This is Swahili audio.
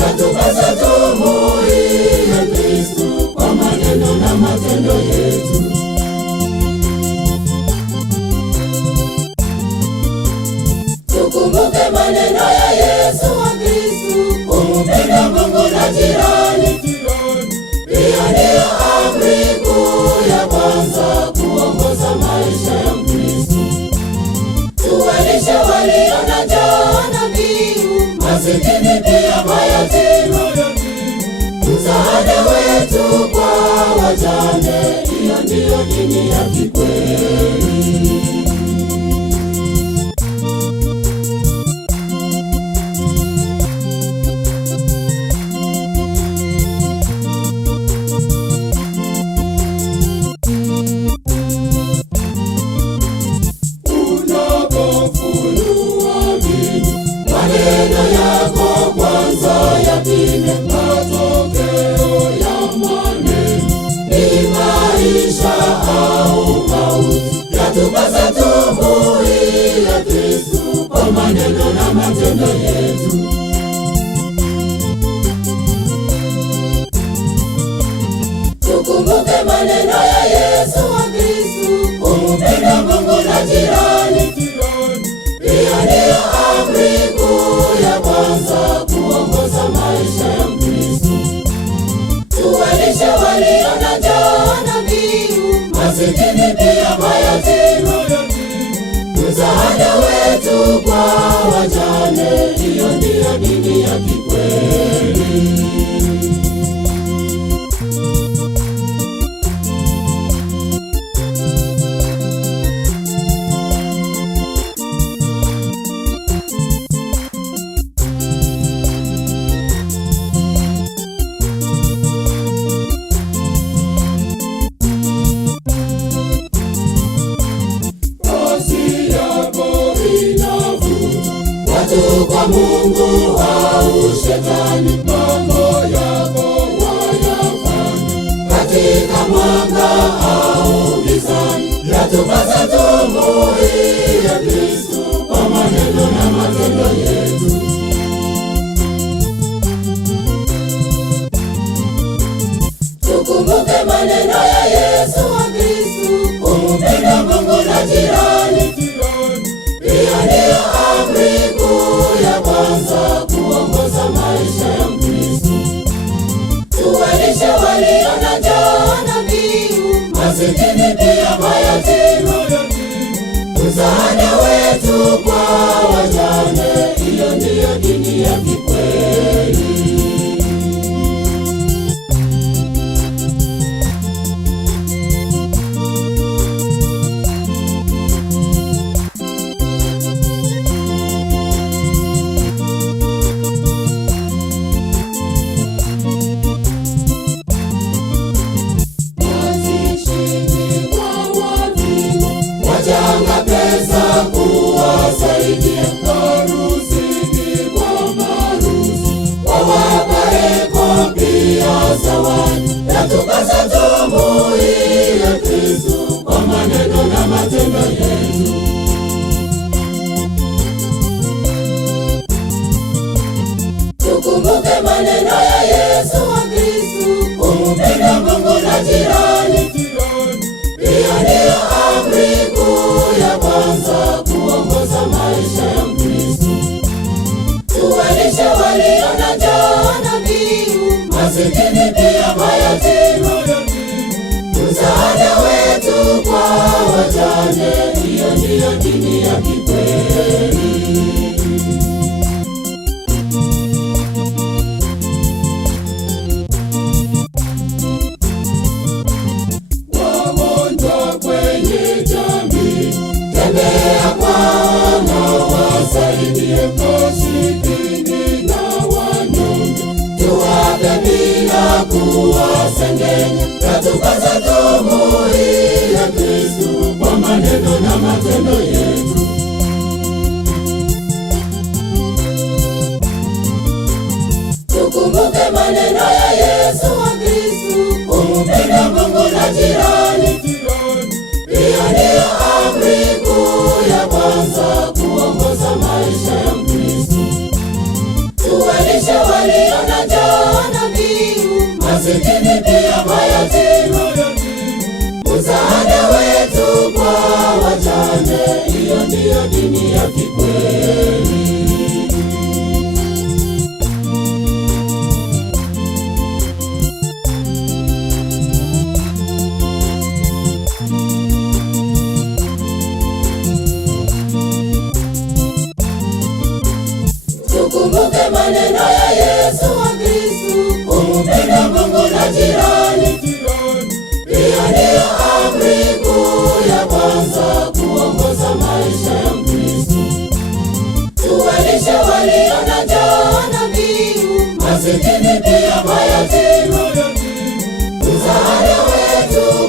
yatupasa tumuige Kristo kwa maneno na matendo yetu. Tukumbuke maneno ya Yesu wa Kristo, kumpenda Mungu na jirani. Hiyo ndiyo amri kuu ya kwanza kuongoza maisha ya Mkristo. Tuwalishe walio na njaa na kiu, masikini pia mayatima. Msaada wetu kwa wajane, hiyo ndiyo dini ya kikweli. Maneno yako kwanza yapime, matokeo ya maneno ni maisha au mauti. Yatupasa tumuige Kristo kwa maneno na matendo yetu. Tukumbuke maneno ya Yesu wa Kristo, kumpenda Mungu na jirani. Hiyo ndiyo amri kuu ya kwanza kuongoza maisha ya Mkristo. Tuwalishe walio na njaa na kiu, masikini pia mayatima. Msaada wetu kwa wajane, hiyo ndiyo dini ya kikweli. Watu kwa Mungu au Shetani, mambo yako wayafanya katika mwanga au gizani. Yatupasa tumuige Kristo kwa maneno na matendo yetu. Tukumbuke maneno ya Yesu wa Kristo, kumpenda Mungu na jirani. Hiyo ndiyo amri kuu ya kwanza kuongoza maisha ya Mkristo. Tuwalishe walio na njaa na kiu, masikini pia mayatima. Msaada wetu kwa wajane, hiyo ndiyo dini ya kikweli. Wachanga pesa kuwasaidia, harusini kwa maharusi wawapaeko pia zawadi. Yatupasa tumuige Kristo kwa maneno na matendo yetu. Tukumbuke maneno ya Yesu wa Kristo, kumpenda Mungu na jirani. Hiyo ndiyo amri kuu ya kwanza kuongoza maisha ya Mkristo. Tuwalishe walio na njaa na kiu, masikini pia mayatima. Msaada wetu kwa wajane, hiyo ndiyo dini ya kikweli. Tembea kwao, wasaidie masikini na wanyonge. Tuwape bila kuwasengenya. Yatupasa tumuige Kristo kwa maneno na matendo yetu. Tukumbuke maneno ya Yesu wa Kristo, kumpenda Mungu na jirani. Hiyo ndiyo amri kuu ya kwanza kuongoza maisha ya Mkristo. Tuwalishe walio na kiu, masikini pia mayatima, msaada wetu kwa wajane. Hiyo ndiyo dini ya kikweli. Tukumbuke maneno ya Yesu wa Kristu, kumpenda Mungu na jirani. Hiyo ndiyo amri kuu ya kwanza kuongoza maisha ya Mkristu. Tuwalishe walio na njaa na kiu, masikini pia mayatima, msaada wetu